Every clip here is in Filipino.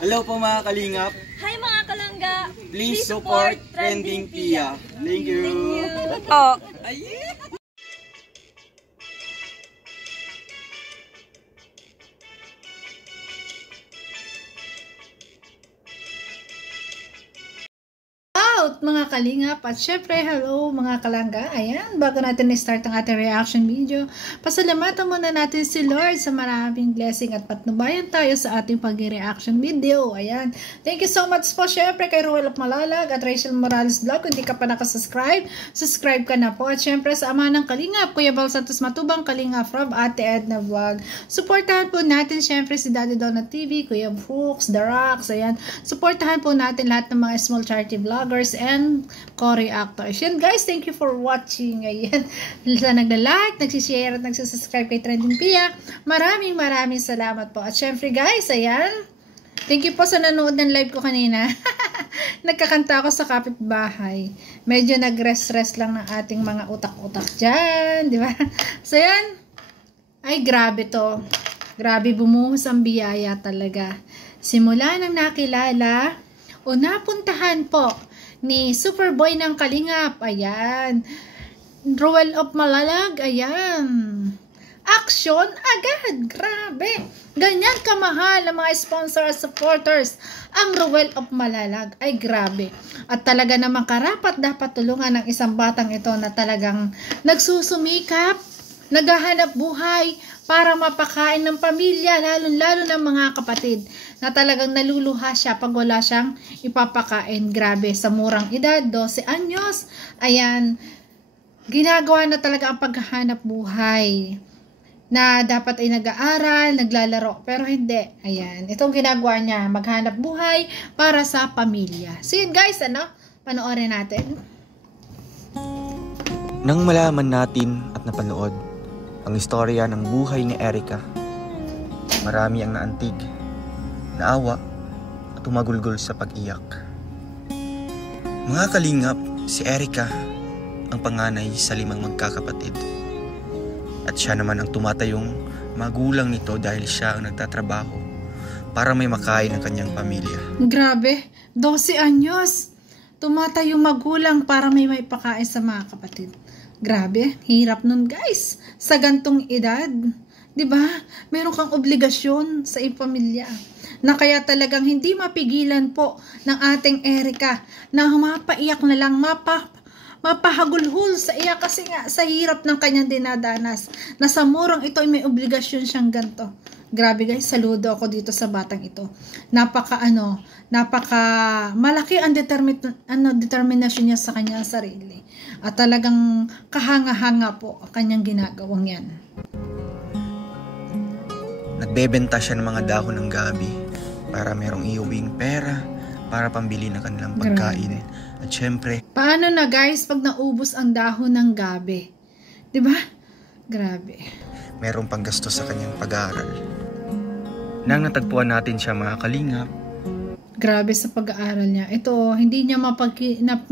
Hello po mga kalingap. Hi mga kalangga. Please support Trending Pia. Thank you. Oh. Mga kalingap at syempre hello mga kalangga. Ayan, bago natin na-start ang ating reaction video, pasalamatan muna natin si Lord sa maraming blessing at patnubayan tayo sa ating pag-reaction video. Ayan, thank you so much po syempre kay Ruel of Malalag at Rachel Morales Vlog. Kung hindi ka pa nakasubscribe, subscribe ka na po. At syempre sa ama ng kalingap, Kuya Bal Santos Matubang, Kalingap Rob, Ate Edna Vlog. Suportahan po natin syempre si Daddy Donna TV, Kuya Brooks, The Rocks. Ayan, suportahan po natin lahat ng mga small charity vloggers and co-reactors. Yan guys, thank you for watching. Ayan, sa nagla-like, nagsishare at nagsasubscribe kay Trending Pia. Maraming salamat po. At syempre guys, ayan, thank you po sa nanood ng live ko kanina. Nagkakanta ako sa kapitbahay. Medyo nag-rest lang ng ating mga utak-utak dyan, di ba? So yan, ay grabe to. Grabe, bumuhos ang biyaya talaga. Simula nang nakilala o napuntahan po ni Superboy ng Kalingap, ayan, Ruel of Malalag, ayan, action agad, grabe, ganyan kamahal ang mga sponsor at supporters ang Ruel of Malalag, ay grabe, at talaga namang karapat dapat tulungan ng isang batang ito na talagang nagsusumikap, naghahanap buhay para mapakain ng pamilya, lalo ng mga kapatid, na talagang naluluha siya pag wala siyang ipapakain. Grabe, sa murang edad, 12 anyos, ayan, ginagawa na talaga ang paghahanap buhay, na dapat ay nag-aaral, naglalaro, pero hindi. Ayan, itong ginagawa niya, maghanap buhay para sa pamilya. So yun guys, ano, panoorin natin. Nang malaman natin at napanood ang istorya ng buhay ni Erica, marami ang naantig, naawa at tumagulgol sa pag-iyak. Mga kalingap, si Erica ang panganay sa 5 magkakapatid. At siya naman ang tumatayong magulang nito dahil siya ang nagtatrabaho para may makain ng kanyang pamilya. Grabe, 12 anyos, tumatayong magulang para may pakain sa mga kapatid. Grabe, hirap nun guys, sa gantong edad. Diba? Meron kang obligasyon sa ipamilya na kaya talagang hindi mapigilan po ng ating Erica na mapaiyak na lang, mapahagulhul sa iyak kasi nga sa hirap ng kanyang dinadanas na sa murang ito ay may obligasyon siyang ganto. Grabe guys, saludo ako dito sa batang ito. Napaka malaki ang determinasyon niya sa kanyang sarili. At talagang kahanga-hanga po ang kanyang ginagawang yan. Nagbebenta siya ng mga dahon ng gabi para merong iuwing pera para pambili ng kanilang pagkain. At syempre, paano na guys pag naubos ang dahon ng gabi? 'Di ba? Grabe. Merong panggasto sa kanyang pag-aaral. Nang natagpuan natin siya mga kalingap, grabe sa pag-aaral niya. Ito, hindi niya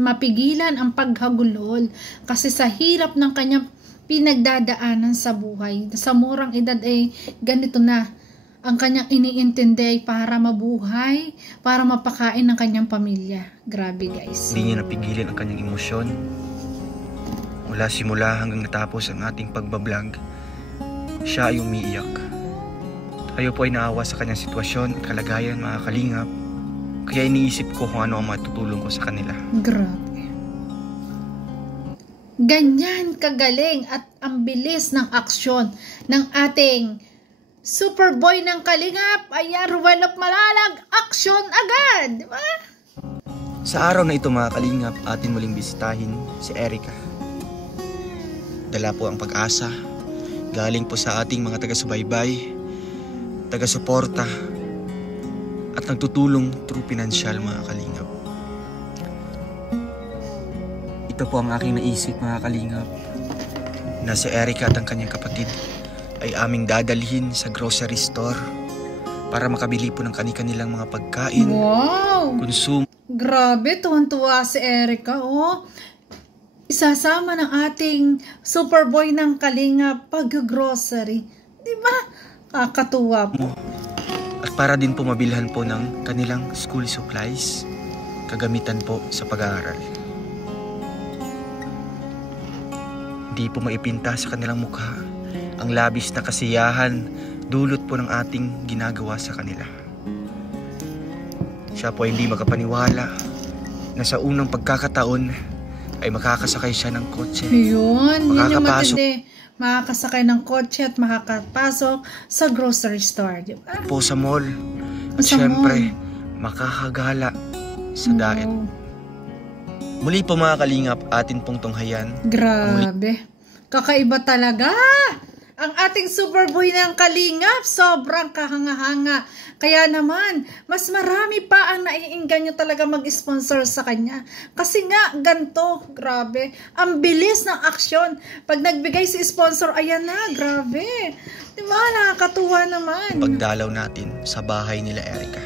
mapigilan ang paghagulhol kasi sa hirap ng kanyang pinagdadaanan sa buhay. Sa murang edad ay ganito na ang kanyang iniintindi para mabuhay, para mapakain ng kanyang pamilya. Grabe guys. Hindi niya napigilan ang kanyang emosyon. Mula simula hanggang natapos ang ating pagbablog, siya ay umiiyak. Tayo po ay naawa sa kanyang sitwasyon at kalagayan mga kalingap. Kaya iniisip ko kung ano ang matutulong ko sa kanila. Grabe. Ganyan kagaling at ang bilis ng aksyon ng ating Superboy ng Kalingap. Ayan, Ruel of Malalag, aksyon agad. Diba? Sa araw na ito mga kalingap, atin muling bisitahin si Erica. Dala po ang pag-asa. Galing po sa ating mga taga-subaybay, taga-suporta, at nagtutulong through pinansyal mga kalingap. Ito po ang aking naisip mga kalingap, na si Erica at ang kanyang kapatid ay aming dadalhin sa grocery store para makabili po ng kanilang mga pagkain. Wow! Konsumo. Grabe, tuwan-tuwa si Erica. Oh, isasama ng ating Superboy ng Kalingap pag-grocery. Diba? Kakatuwa po. at para din po mabilhan po ng kanilang school supplies, kagamitan po sa pag-aaral. Di po maipinta sa kanilang mukha ang labis na kasiyahan dulot po ng ating ginagawa sa kanila. Siya po ay hindi makapaniwala na sa unang pagkakataon ay makakasakay siya ng kotse. Yun yung Makakapasok matindi. Makakasakay ng kotse at makakapasok sa grocery store. Di ba? po sa mall. At Sa syempre, makakagala sa daet. Oo. Muli po mga kalingap, atin pong tunghayan. Grabe. Kakaiba talaga. Ang ating Superboy ng Kalingap, sobrang kahanga-hanga. Kaya naman, mas marami pa ang naiingganyo talaga mag-sponsor sa kanya. Kasi nga, ganito, grabe. Ang bilis ng aksyon. Pag nagbigay si sponsor, ayan na, grabe. Diba, nakakatuwa naman. Pagdalaw natin sa bahay nila Erica.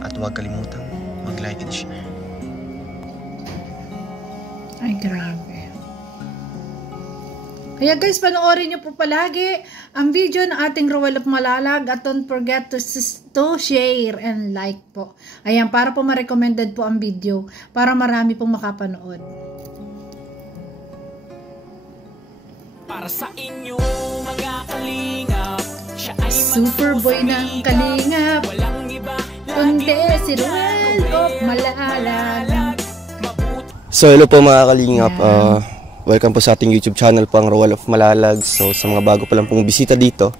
At huwag kalimutang mag-like and share. Ay, grabe. Kaya guys, panoorin nyo po palagi ang video ng ating Ruel of Malalag at don't forget to share and like po. Ayan, para po ma-recommended po ang video para marami pong makapanood. Para sa inyo mga kalingap, siya ay Superboy ng Kalingap, walang iba, kundi si Ruel of Malalag. So hello po mga kalingap, welcome po sa ating YouTube channel po, ang Ruel of Malalag. So sa mga bago pa lang pong bisita dito,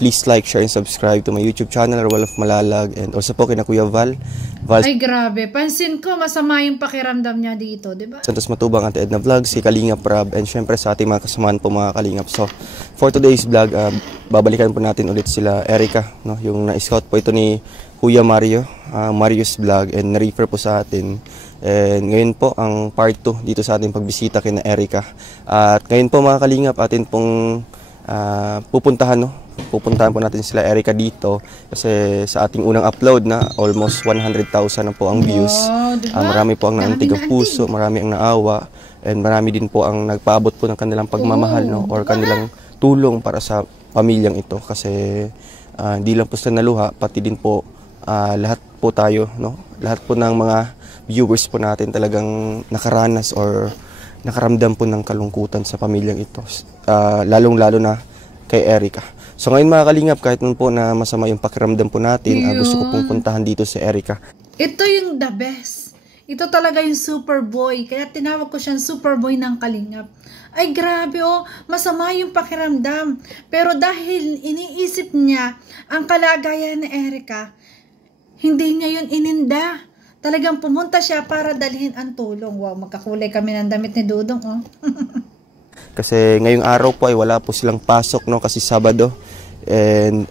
please like, share, and subscribe to my YouTube channel, Ruel of Malalag. And also po kina Kuya Val Ay grabe, pansin ko masama yung pakiramdam niya dito, di ba? Santos Matubang, Ate Edna Vlog, si Kalingap Rab, and syempre sa ating mga kasamaan po mga kalingap. So for today's vlog, babalikan po natin ulit sila Erica, no? Yung na-scout po ito ni Kuya Mario, Mario's Vlog, and na-refer po sa atin. And ngayon po ang part 2 dito sa ating pagbisita kina Erica. At ngayon po mga kalingap, atin pong pupuntahan po natin sila Erica dito kasi sa ating unang upload na almost 100,000 na po ang views. Wow, diba? Marami po ang naantig ang puso, marami ang naawa, and marami din po ang nagpaabot po ng kanilang pagmamahal, no, or kanilang tulong para sa pamilyang ito kasi hindi lang po sa naluha, pati din po lahat po tayo, no, lahat po ng mga viewers po natin talagang nakaranas or nakaramdam po ng kalungkutan sa pamilyang ito, lalong-lalo na kay Erica. So ngayon mga kalingap, kahit nun po na masama yung pakiramdam po natin, gusto ko pong puntahan dito si Erica. Ito yung the best. Ito talaga yung Superboy. Kaya tinawag ko siyang Superboy ng Kalingap. Ay grabe oh, masama yung pakiramdam. Pero dahil iniisip niya ang kalagayan ni Erica, hindi niya yun ininda. Talagang pumunta siya para dalhin ang tulong. Wow, magkakulay kami ng damit ni Dudong oh. Kasi ngayong araw po ay wala po silang pasok, no, kasi Sabado. And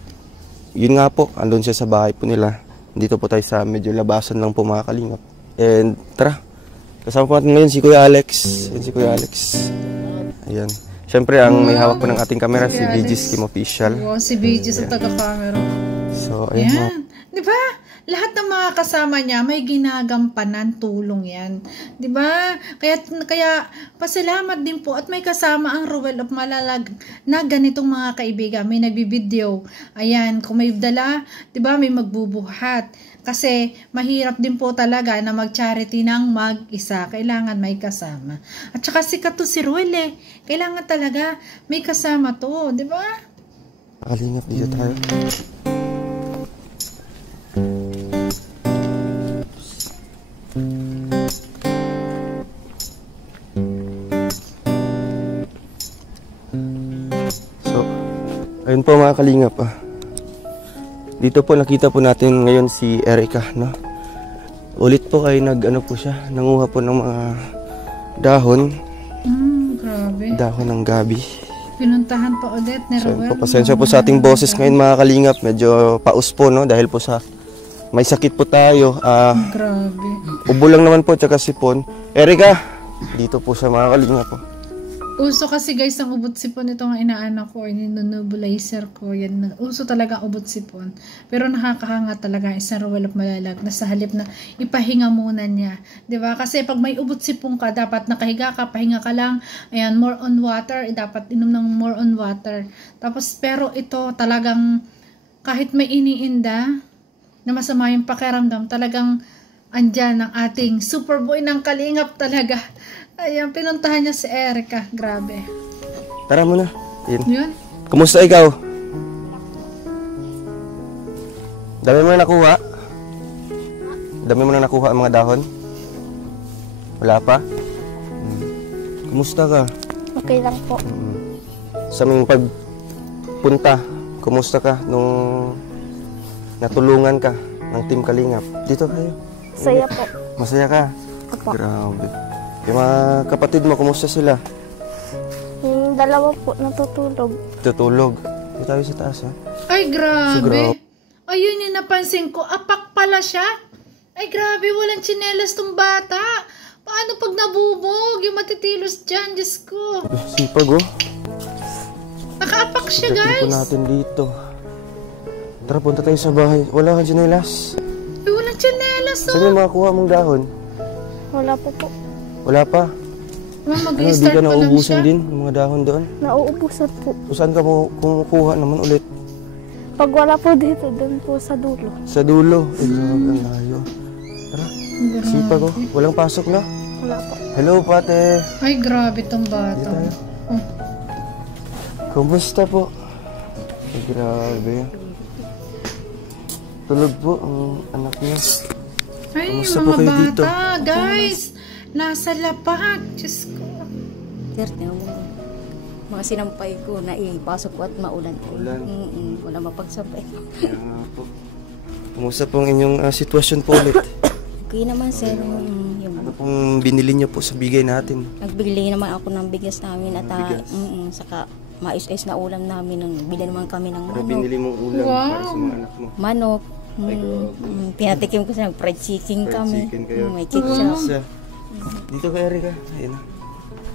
yun nga po, andun siya sa bahay po nila. Dito po tayo sa medyo labasan lang po mga kalingap. And tara, kasama po natin ngayon si Kuya Alex. Yan si Kuya Alex. Ayan. Siyempre ang may hawak po ng ating camera, si BG's Kim Official. Wow, si BG's ang taga-camera. So ayan po. Yan. Di ba? Lahat ng mga kasama niya may ginagampanan, tulong yan. 'Di ba? Kaya pasalamat din po at may kasama ang Ruel of Malalag na ganitong mga kaibigan. May nagbibideo. Ayan, kung may dala, 'di ba, may magbubuhat. Kasi mahirap din po talaga na mag-charity ng mag-isa. Kailangan may kasama. At saka sikat to si Ruel eh. Kailangan talaga may kasama to, 'di ba? Kalingap dito tayo. Ayun po mga kalingap, dito po nakita po natin ngayon si Erica, no? Ulit po ay nag-ano po siya, nanguha po ng mga dahon. Grabe. Dahon ng gabi. Pinuntahan pa ulit ni So, Ruel. pasensya po sa ating boses ngayon mga kalingap, medyo paus po, no? Dahil po sa may sakit po tayo. Grabe. Ubo lang naman po, tsaka sipon. Erica, dito po sa mga kalingap po. Uso kasi guys ang ubot sipon ito nga inaanak ko, nebulizer ko. Yan, uso talaga ubot sipon. Pero nakakahanga talaga isang Ruel of Malalag na sa halip na ipahinga muna niya. 'Di ba? Kasi pag may ubot sipon ka, dapat nakahiga ka, pahinga ka lang. Ayan, more on water. Dapat inom ng more on water. Tapos pero ito talagang kahit may iniinda na masama yung pakiramdam, talagang andyan ang ating superboy ng Kalingap talaga. Ayan, pinuntahan niya si Erica. Grabe. Tara muna. Yun. Yun. Kumusta ikaw? Dami mo na nakuha? Dami mo na nakuha ang mga dahon? Wala pa? Kumusta ka? Okay lang po. Sa aming pagpunta, kumusta ka nung natulungan ka ng Team Kalingap? Dito kayo. Saya po. Masaya ka? Opo. Grabe. Yung mga kapatid mo, kumusta sila? Yung dalawa po natutulog. Tutulog. Dito tayo sa taas, ha? Ay, grabe. Grabe. Ayun yung napansin ko. Apak pala siya. Ay, grabe. Walang tsinelas tong bata. Paano pag nabubog? Yung matitilos dyan. Diyos ko. Sipag, oh. Nakaapak siya, Tingnan guys. po natin dito. Tara, punta tayo sa bahay. Wala kang tsinelas. Ay, walang tsinelas, Saan oh. yung makakuha mong dahon? Wala po po. Wala pa. Ma'am, Ano, di mag-restart ka pa lang nauubusan siya. din ng mga dahon doon? Nauubusan po. O saan ka mo kumukuha naman ulit? Pag wala po dito, doon po sa dulo. Sa dulo. Eh, grabe, ang layo. Tara, sipag, oh. Walang pasok na. Wala po. Hello, pate. Ay, grabe tong bata. Tayo. Oh. Kumusta po? Ay, grabe. Tulog po ang anak niya. Ay, Kamusta mga po kayo bata, dito? guys. Nasa lapag. Diyos ko. Mga sinampay ko na ipasok ko at maulan. Maulan. Wala mapagsapay. Kaya nga po. Kumusta po ang inyong sitwasyon po ulit? Okay naman sir. Yung, Ano pong binili niyo po sa bigay natin? nagbili naman ako ng bigas namin at Bigas. saka mais-is na ulam namin. Bili naman kami ng Ano manok. binili mong ulam para sa mga anak mo? Manok. Pinatikim ko sa fried chicken Fried kami. chicken kayo. May chicken. Isa. Dito kay Erika. Ayun na.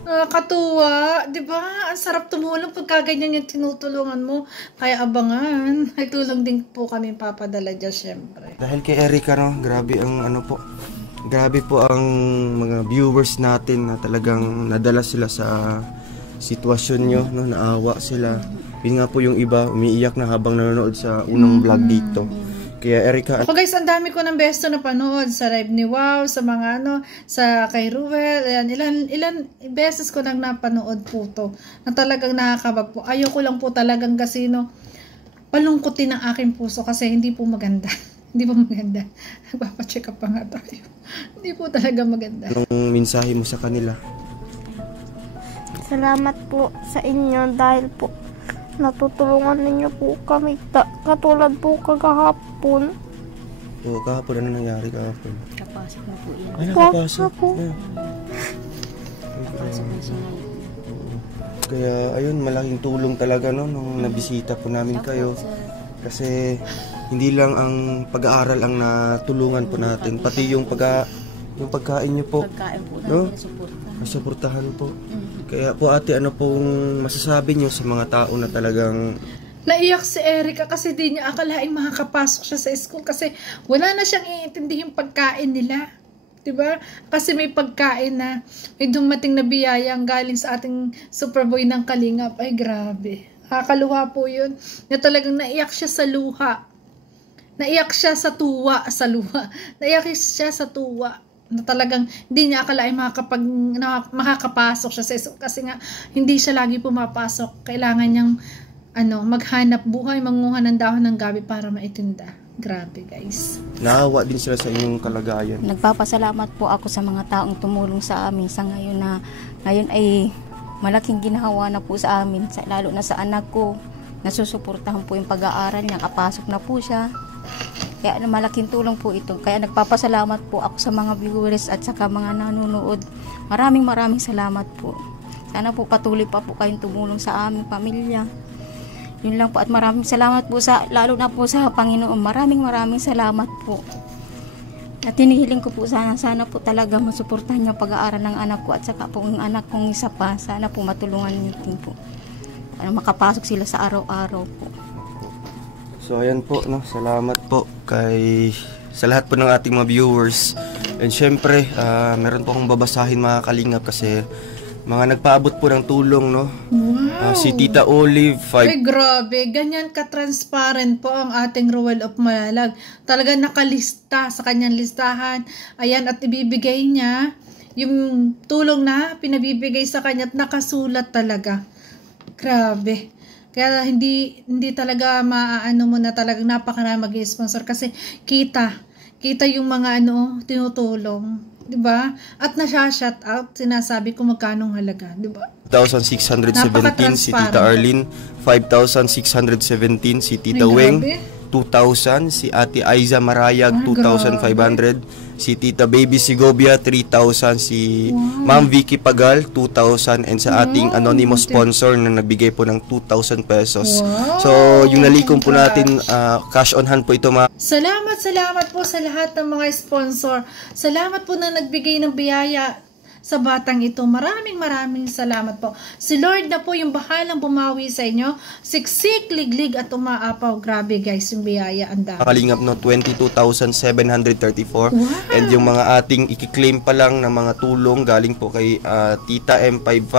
Nakakatuwa. Diba? Ang sarap tumulong pagka ganyan yung tinutulungan mo. Kaya abangan. Ay, tulong din po kami papadala dyan, syempre. Dahil kay Erika, no, grabe ang ano po. Grabe po ang mga viewers natin na talagang nadala sila sa sitwasyon nyo, no, naawa sila. Yun nga po yung iba, umiiyak na habang nanonood sa unang vlog dito. Kaya Erika, Ako guys, ang dami ko ng besto na panood sa live ni Wow, sa mga ano, sa kay Ruel, ayan, ilan beses ko nang napanood po to, na talagang nakakabag po. Ayoko lang po talagang kasi no, palungkutin ang aking puso kasi hindi po maganda. Hindi po maganda. Nagpapacheck up pa nga tayo. Hindi po talaga maganda. anong mensahe mo sa kanila? Salamat po sa inyo dahil po natutulungan ninyo po kami. Katulad po kagahapon. O, kahapon, ano nangyari kahapon? Kapasok na po yan. Ay, nakapasok. po. Yeah. Kapasok na siya ngayon. Kaya, ayun, malaking tulong talaga, no, nung nabisita po namin kayo. Kasi, hindi lang ang pag-aaral ang natulungan po natin, pati yung pagkain nyo po, Pagkain po no? namin na suporta. Masuportahan po. Kaya po ate, ano pong masasabi nyo sa mga tao na talagang Naiyak si Erica kasi di niya akalaing makakapasok siya sa school kasi wala na siyang iintindihing pagkain nila. 'Di ba? Kasi may pagkain na may dumating na biyayang galing sa ating superboy ng Kalingap. Ay grabe. Nakakaluha po 'yun. Na talagang naiyak siya sa luha. Naiyak siya sa tuwa, sa luha. Naiyak siya sa tuwa. Na talagang hindi niya akalaing makakapasok siya sa school kasi nga hindi siya lagi pumapasok. Kailangan niyang maghanap buhay, manguha ng dahon ng gabi para maitinda. Grabe guys. naawa din sila sa inyong kalagayan. Nagpapasalamat po ako sa mga taong tumulong sa amin sa ngayon na ngayon ay malaking ginawa na po sa amin, lalo na sa anak ko. Nasusuportahan po yung pag-aaral niya, kapasok na po siya. Kaya malaking tulong po ito. Kaya nagpapasalamat po ako sa mga viewers at saka mga nanonood. Maraming salamat po. Sana po patuloy pa po kayong tumulong sa aming pamilya. Yun lang po at maraming salamat po lalo na po sa Panginoon. Maraming salamat po. At hinihiling ko po sana po talaga masuportahan niyo pag-aaral ng anak ko at saka po yung anak kong isa pa. Sana po matulungan niyo din po. Para makapasok sila sa araw-araw po. So ayan po, no, salamat po sa lahat po ng ating mga viewers. And syempre, meron po akong babasahin mga kalingap kasi mga nagpaabot po ng tulong, no? Wow. Si Tita Olive, Ay, grabe. Ganyan ka-transparent po ang ating Ruel of Malalag. Talaga nakalista sa kanyang listahan. Ayan, at ibibigay niya yung tulong na pinabibigay sa kanya at nakasulat talaga. Grabe. Kaya hindi talaga maaano mo na talagang napakarami mag-sponsor kasi kita yung mga tinutulong. Diba? At nasha-shout out, sinasabi ko magkanong halaga, diba? 5,617 si Tita Arlene, 5,617 si Tita Weng, 2,000 si Ate Aiza Marayag, 2,500 si Tita Baby Sigobia, 3,000 si Ma'am Vicky Pagal, 2,000 and sa ating anonymous sponsor na nagbigay po ng 2,000 pesos. So, yung nalikom po natin, cash on hand po ito, Salamat po sa lahat ng mga sponsor. Salamat po na nagbigay ng biyaya sa batang ito. Maraming salamat po. Si Lord na po yung bahalang bumawi sa inyo. Siksik, liglig at umaapaw. Grabe guys, yung biyaya ang dami. Kalingap, no, 22,734. And yung mga ating ikiklaim pa lang na mga tulong galing po kay Tita M55,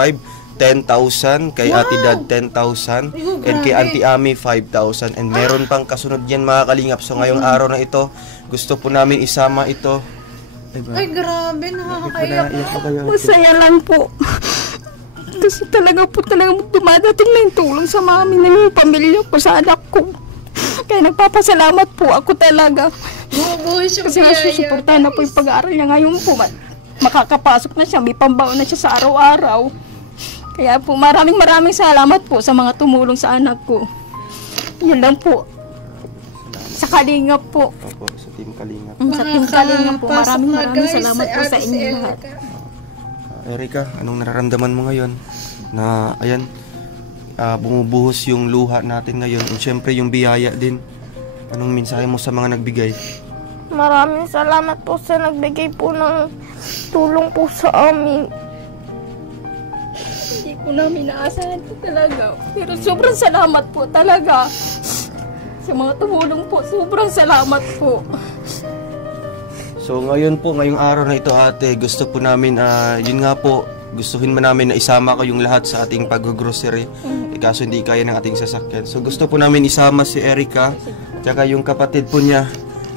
10,000, kay Ate Dad 10,000, and kay Auntie Ami 5,000, and meron pang kasunod yan mga kalingap. So ngayong araw na ito, gusto po namin isama ito. Ay grabe, nakakaiyak. Masaya lang po. Kasi talagang dumadating na yung tulong sa mami na yung pamilya ko, sa anak ko. Kaya nagpapasalamat po ako talaga. Kasi nasusuportahan na po yung pag-aaral niya ngayon po. Makakapasok na siya, may pambaon na siya sa araw-araw. Kaya po maraming salamat po sa mga tumulong sa anak ko. Yun lang po. Sa Kalingap po. Opo, sa Team Kalingap. Sa Team Kalingap po, maraming salamat po sa inyo lahat. Erica, anong nararamdaman mo ngayon? Na, ayan, bumubuhos yung luha natin ngayon. And syempre yung biyaya din. Anong mensahe mo sa mga nagbigay? Maraming salamat po sa nagbigay po ng tulong po sa amin. Hindi ko namin inaasahan po talaga. Pero sobrang salamat po talaga. Sa mga tumulong po, sobrang salamat po. So ngayon po, ngayong araw na ito ate, gusto po namin, yun nga po, gustuhin mo namin na isama kayong lahat sa ating pag-grocery. Kaso hindi kaya ng ating sasakyan. So gusto po namin isama si Erica, tsaka yung kapatid po niya,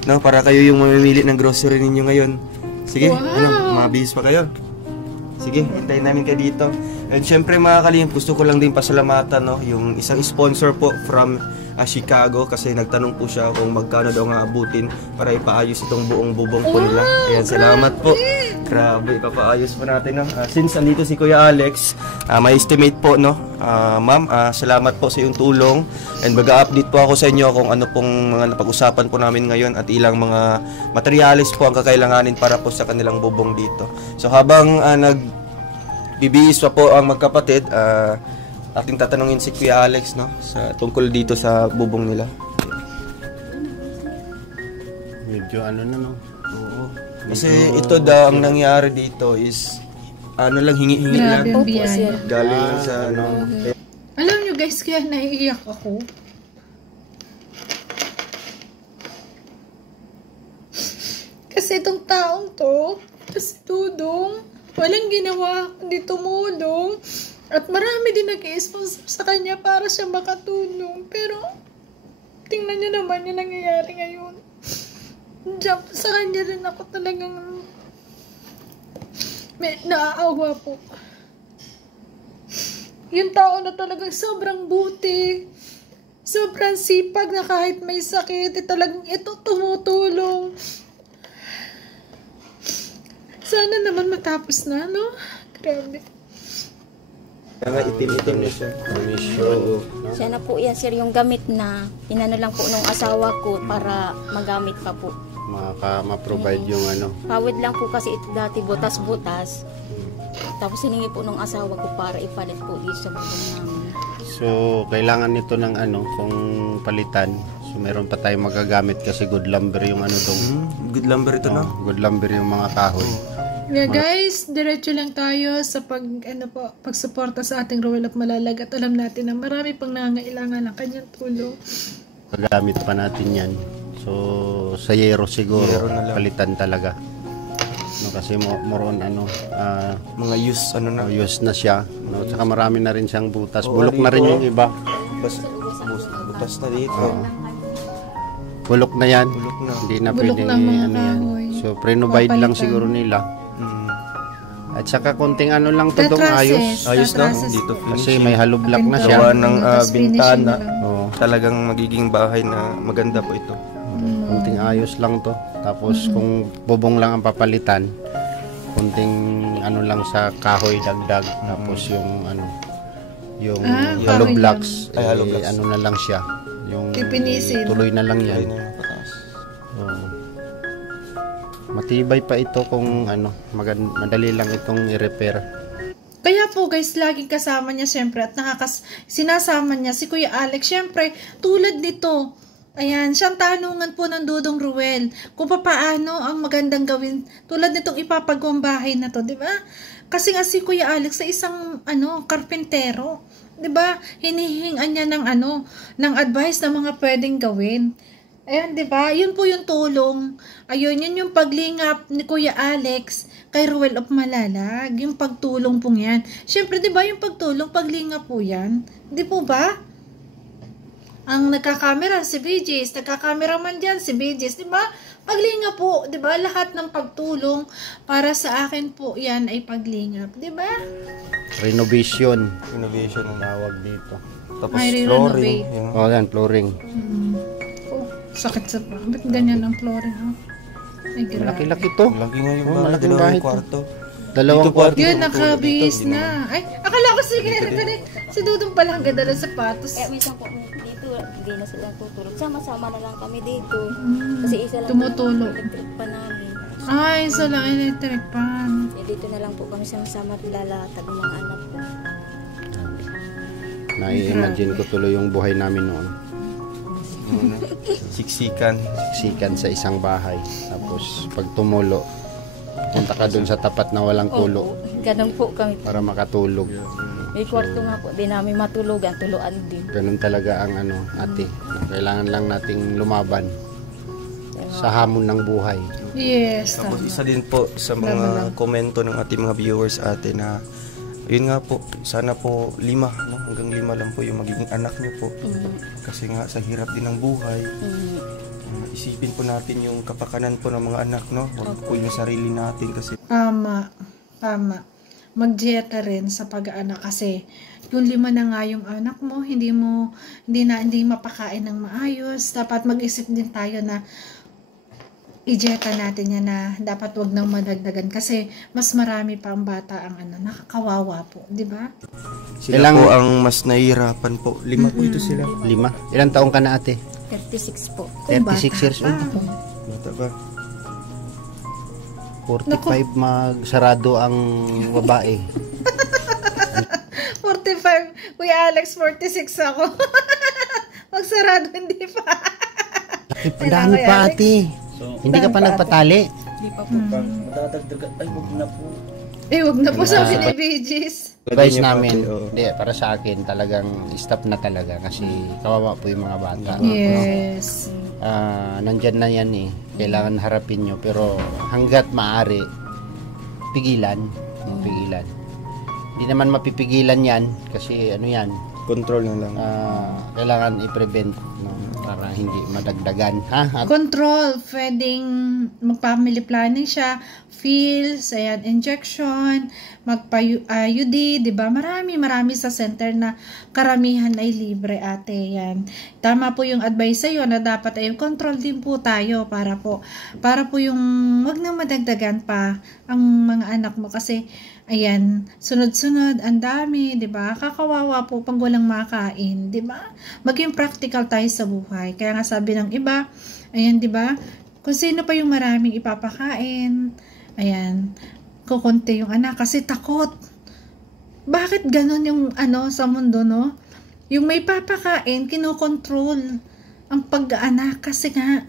no, para kayo yung mamimili ng grocery ninyo ngayon. Sige, mabihis pa kayo. Sige, hintayin namin kayo dito. And syempre mga kalingap, gusto ko lang din pasalamatan, no, yung isang sponsor po from Chicago, kasi nagtanong po siya kung magkano daw nga abutin para ipaayos itong buong bubong po nila. Ayan, salamat po. Grabe, ipapaayos po natin, no. Since andito si Kuya Alex, may estimate po, no. Ma'am, salamat po sa iyong tulong, and mag-update po ako sa inyo kung ano pong mga napag-usapan po namin ngayon at ilang mga materyales po ang kakailanganin para po sa kanilang bubong dito. So habang bibihis pa po ang magkapatid, ating tatanungin si Kuya Alex, no, sa tungkol dito sa bubong nila. Medyo ano na, no? Oo. Kasi ito daw ang nangyari dito is lang, hingi-hingi lang. Grabe yung biyaya. Galing lang sa Alam nyo guys, kaya naiiyak ako. Kasi itong taong to, si Dudong, walang ginawa kundi tumulong. At marami din nag-i-sponsor sa kanya para siya makatulong. Pero, tingnan niyo naman yung nangyayari ngayon. Diyan sa kanya rin ako talagang may naaawa po. Yung tao na talagang sobrang buti, sobrang sipag na kahit may sakit, talagang ito tumutulong. Sana naman matapos na, no? Grabe. Kaya itim-itim na siya. Siya na po yan, sir, yung gamit na inano lang po nung asawa ko para magamit pa po. Ma-provide yung ano. Pawid lang po kasi ito dati, butas-butas. Tapos hiningi po nung asawa ko para ipalit po dito sa bubong namin. So, kailangan nito ng ano, kung palitan. So, meron pa tayong magagamit kasi good lumber yung ano dong. Good lumber ito, no? Good lumber yung mga kahoy. Yeah, guys, diretso lang tayo sa pagsuporta sa ating Ruel of Malalag at alam natin na marami pang nangangailangan ng kanyang tulong. Gagamit pa natin yan. So, sa yero siguro, palitan talaga. No? kasi more on Mga use, use na siya. No? Tsaka marami na rin siyang butas. Oo, Bulok na rin dito. yung iba. Butas na dito. Oo. Bulok na yan. Bulok na. Hindi na Bulok pwedeng na mga yan. kahoy. So, prenovide lang Papalitan. siguro nila. Mm. At saka konting lang to dong Tatrases. ayos. Ayos na, Tatrases. dito Kasi finishing. may hollow block na siya. Gawa ng Tapos finishing bintana. na lang. Oo. Talagang magiging bahay na maganda po ito. Konting ayos lang to. Tapos kung bubong lang ang papalitan, konting lang sa kahoy dagdag. Tapos yung yung hollow kahoy blocks, lang. Ay, hollow blocks. na lang siya. Yung Pipinisin. tuloy na lang yan. Ayun na yung pataas. Oo. Matibay pa ito kung madali lang itong i-repair. Kaya po guys, laging kasama niya siyempre at sinasama niya si Kuya Alex. Siyempre, tulad nito, ayan, siyang tanungan po ng Dudong Ruel kung paano ang magandang gawin tulad nitong ipapagawang bahay na to, di ba? Kasi nga si Kuya Alex ay isang karpentero, di ba? Hinihingan niya ng advice na mga pwedeng gawin. Ayan, di ba? Yun po yung tulong. Ayun, yun yung paglingap ni Kuya Alex kay Ruel of Malalag. Yung pagtulong pong yan. Siyempre, di ba yung pagtulong, paglingap po yan? Di po ba? Ang nagkakamera si BJs, nagkakameraman dyan si BJs, di ba? Paglingap po, di ba? Lahat ng pagtulong para sa akin po yan ay paglingap, di ba? Renovation. Innovation ang Tawag dito. Tapos Ay, flooring. re-renovate. Yung, Yan, flooring. Oh, sakit sa pa. Ba't ganyan ang flooring, ha? Ay, grabe. Laki-laki to. laki nga yung Oh, bahay, malaking dalawang bahay to. kwarto. Dalawang Dito po, kwarto. Yun, Dito, nakabihis dito, na. Ay, akala ko sige, si Dudong pala ang ganda ng sapatos. Minsan po dito, hindi na sila tutulog. Sama-sama na lang kami dito. Kasi isa lang Tumutulog. po ang electric pa namin. Ay, isa lang electric pan. Dito na lang po kami sama-sama at lalatag ng mga anak ko. Nai-imagine ko tuloy yung buhay namin noon. Siksikan. Sikan sa isang bahay. Tapos pag tumulo, punta ka dun sa tapat na walang kulo Ganun po kami. para makatulog. May kwarto nga po, di namin matulugan, tuluan din. Ganun talaga ang ate. Kailangan lang nating lumaban sa hamon ng buhay. Yes, Tapos tama. isa din po sa mga komento ng ating mga viewers ate na yun nga po, sana po 5, no? Hanggang 5 lang po yung magiging anak niyo po. Kasi nga sa hirap din ng buhay, isipin po natin yung kapakanan po ng mga anak, no? Huwag po yung sarili natin kasi Tama. Tama. Mag-dieta rin sa pag-aanak kasi yung 5 na nga yung anak mo, hindi mapakain ng maayos. Dapat mag-isip din tayo na i-dieta natin yan na dapat wag nang madagdagan kasi mas marami pa ang bata ang nakakawawa po, di ba? sila po ang mas nahihirapan po. 5 po ito sila. 5. Ilang taong ka na ate? 36 po. Kung 36 years old. Bata ba? 45 magsarado ang babae. 45. Kuya Alex, 46 ako. Magsarado, hindi pa. Ang dami pa ate. Hindi ka pa nagpatali. Di pa po. Madadagdagan, ay wag na po. Wag na po sabi ni BGs. Advice niyo po, namin, ate, oo. hindi, para sa akin talagang stop na talaga kasi kawawa po yung mga bata. Yes. Nandyan na yan eh. Kailangan harapin nyo. Pero hanggat maaari, pigilan. Pigilan. Hindi naman mapipigilan yan kasi yan, Control na lang. kailangan i-prevent no, para hindi madagdagan. Ha? At Control, pwedeng mag-family planning siya, pills, ayan, injection, magpa-IUD, di ba? Marami sa center na karamihan ay libre, ate, yan. Tama po yung advice sa'yo na dapat ay control din po tayo para po yung wag nang madagdagan pa ang mga anak mo kasi ayan, sunod-sunod, ang dami, di ba? Kakawawa po pag walang makain, di ba? Maging practical tayo sa buhay. Kaya nga sabi ng iba, ayan, di ba? Kung sino pa yung maraming ipapakain, ayan, kukunti yung anak kasi takot. Bakit ganon yung sa mundo, no? Yung may papakain, kinokontrol ang pag-anak kasi nga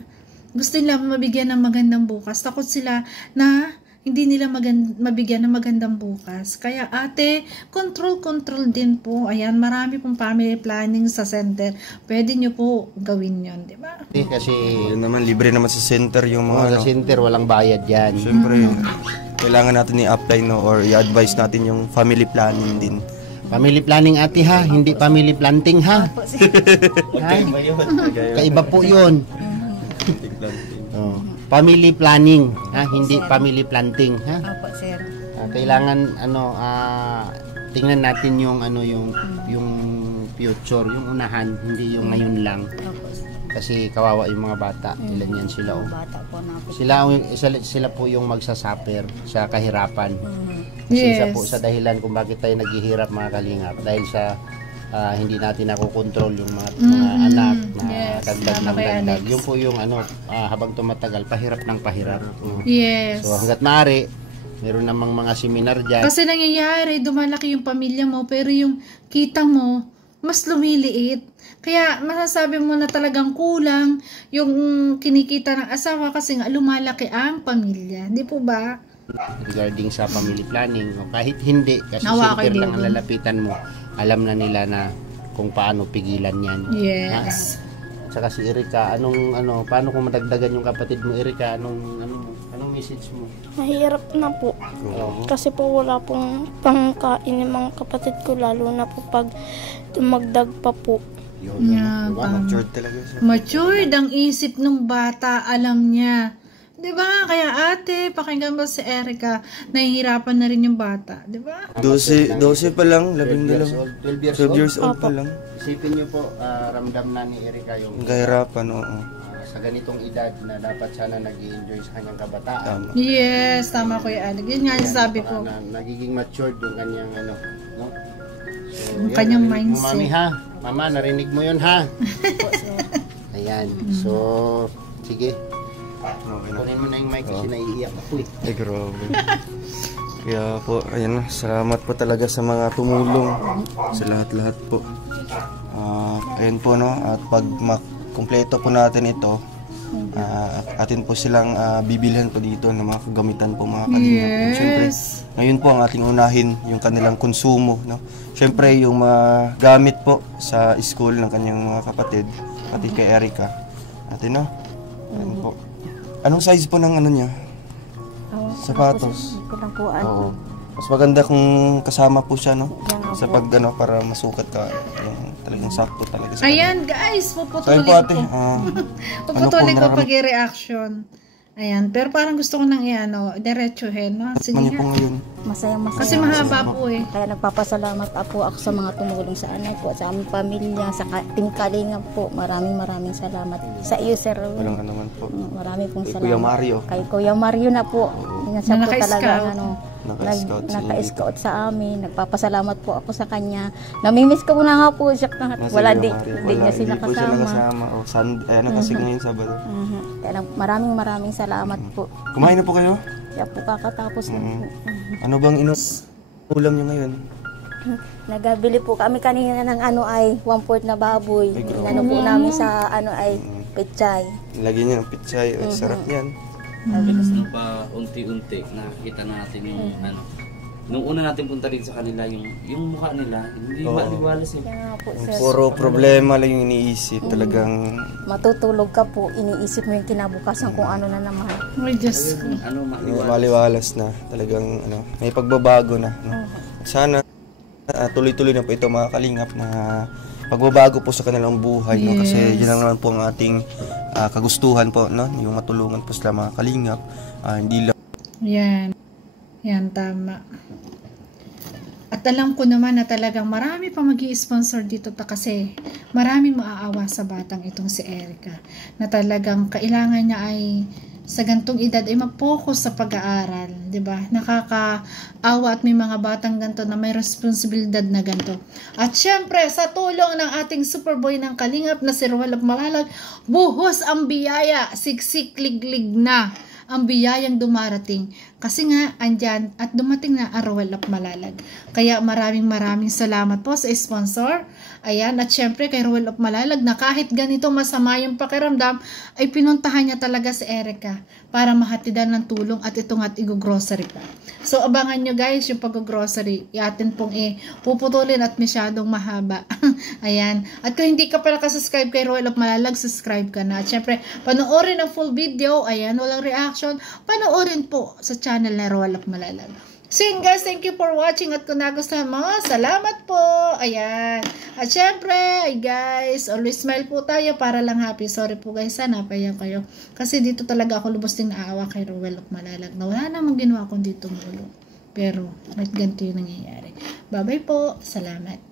gusto nila mabigyan ng magandang bukas. Takot sila na hindi nila mabigyan ng magandang bukas. Kaya ate, control din po. Ayan, marami pong family planning sa center. Pwede nyo po gawin yon, di ba? kasi Yun naman, libre naman sa center yung mga sa center walang bayad yan. Siyempre, kailangan natin i-apply, no, or i-advise natin yung family planning din. Family planning ate ha, hindi family planting ha. Ay, kaiba po yun. Oh, family planning ha, hindi family planting ha. Opo, sir. Kailangan tingnan natin yung yung future, yung unahan, hindi yung ngayon lang. Opo, sir. Kasi kawawa yung mga bata, ilan yan sila oh. Bata po na po. Sila po yung magsasuffer sa kahirapan. Kasi isa po sa dahilan kung bakit tayo naghihirap mga kalingap dahil sa hindi natin nakokontrol yung mga anak na dagdag ng dagdag. Yun po yung habang tumatagal, pahirap ng pahirap. Yes. So hanggat maaari, meron namang mga seminar dyan. Kasi nangyayari, dumalaki yung pamilya mo, pero yung kita mo, mas lumiliit. Kaya masasabi mo na talagang kulang yung kinikita ng asawa kasi nga lumalaki ang pamilya. Di po ba? Regarding sa family planning, o kahit hindi, kasi Nawa siyempre kayo lang ang din. lalapitan mo, alam na nila na kung paano pigilan yan. Yes. Tsaka si Erika, paano kung madagdagan yung kapatid mo, Erika, anong message mo? Mahirap na po. Kasi po wala pong pangkain ng mga kapatid ko, lalo na po pag dumagdag pa po. Yun, Yeah, diba? Matured talaga siya. Matured ang isip ng bata, alam niya. 'Di ba? Kaya ate, pakinggan mo si Erika, nahihirapan na rin yung bata, 'di ba? 12 pa lang, 12 years 12 old. 12 years old pa lang. Isipin niyo po, ramdam na ni Erika yung Ang kahirapan, oo. sa ganitong edad na dapat sana nag-i-enjoy sa kanyang kabataan. Tama. Yes, tama ko yung Alec. Yun nga yung sabi ko. Nagiging matured yung kanyang no? So, Yung yan, kanyang narinig mo, mindset. Mami ha. Mama, narinig mo yun ha. Ayan. So, sige. Okay na. Kunin mo na yung mic kasi naiiyak ako eh. Ay, grabe. Kaya po, ayan na, salamat po talaga sa mga tumulong, sa lahat-lahat po. Ayan po, no, at pag kumpleto po natin ito, atin po silang bibilhan po dito ng mga kagamitan po mga kalingap. Yes. Siyempre, ngayon po ang ating unahin yung kanilang konsumo, no. Siyempre, yung mga gamit po sa school ng kanyang mga kapatid, pati kay Erika. Atin, no. Ayan po. Anong size po ng niya? Sapatos. Oo. Mas maganda kung kasama po siya, no? Sa pag, para masukat ka. Yung talagang sakto talaga sa Ayan guys, kanya. puputulin po ate. ko. Puputulin ko pag i-reaction. Ayan, pero parang gusto ko nang diretsuhin, no? Sige Ano po nga. ngayon? Masayang-masaya. Kasi mahaba po eh. Kaya nagpapasalamat po ako sa mga tumulong sa anak ko, sa aming pamilya, sa Team Kalingap po. Maraming salamat. Sa iyo, sir. Walang naman po. Marami pong Kay salamat. Kuya Mario. Kay Kuya Mario na po. Siya Na po talaga Naka-scout sa inyo. naka-scout sa amin. Nagpapasalamat po ako sa kanya. Namimiss ko na nga po siya. Wala Kuya di Mario. niya Wala, sila hindi po siya kasama. nakasama. Kasi ngayon Sabado. Kaya maraming salamat po. Kumain na po kayo? Kaya po kakatapos lang po. Ano bang ulam niyo ngayon? Nagabili po kami kanina ng ay 1/4 na baboy. Inano po namin sa ay pechay. Lagyan niyo ng pitsay. Sarap yan. Kasi nung pa unti-unti nakikita natin yung nung una natin punta rin sa kanila yung mukha nila hindi maliwalas eh. Kaya po sir, Puro problema lang yung iniisip. Talagang matutulog ka po, iniisip mo yung kinabukasan kung ano na naman. May Diyos ko. maliwalas na. Talagang may pagbabago na. No? Sana tuloy-tuloy na po ito mga kalingap na pagbabago po sa kanilang buhay. No? Kasi yun lang naman po ang ating kagustuhan po. No? Yung matulungan po sila mga kalingap. Hindi lang Yan, tama. At alam ko naman na talagang marami pa mag-i-sponsor dito kasi maraming maaawa sa batang itong si Erika na talagang kailangan niya ay sa gantong edad ay mag-focus sa pag-aaral, 'di ba? Nakakaawa at may mga batang ganto na may responsibilidad na ganto. At syempre, sa tulong ng ating Superboy ng Kalingap na si Roel Malalag, buhos ang biyaya, siksik liglig na ang biyayang dumarating. Kasi nga, andyan at dumating na ang Roel Malalag. Kaya maraming salamat po sa sponsor Ayan, at syempre kay Ruel of Malalag na kahit ganito masama yung pakiramdam, ay pinuntahan niya talaga si Erica para mahatidan ng tulong at ito nga't i-grocery pa. So abangan nyo guys yung pag-grocery. Atin pong puputulin at masyadong mahaba. Ayan. At kung hindi ka pa nakasubscribe kay Ruel of Malalag, subscribe ka na. At syempre, panoorin ang full video. Ayan, walang reaction. Panoorin po sa channel na Ruel of Malalag. So yun guys, thank you for watching at kung nagustuhan mo, salamat po. Ayan. At syempre, guys, always smile po tayo para lang happy. Sorry po guys, napayan kayo. Kasi dito talaga ako lubos din naawa kay Ruel of Malalag na wala namang ginawa kong dito mulo. Pero, may ganito yung nangyayari. Bye-bye po. Salamat.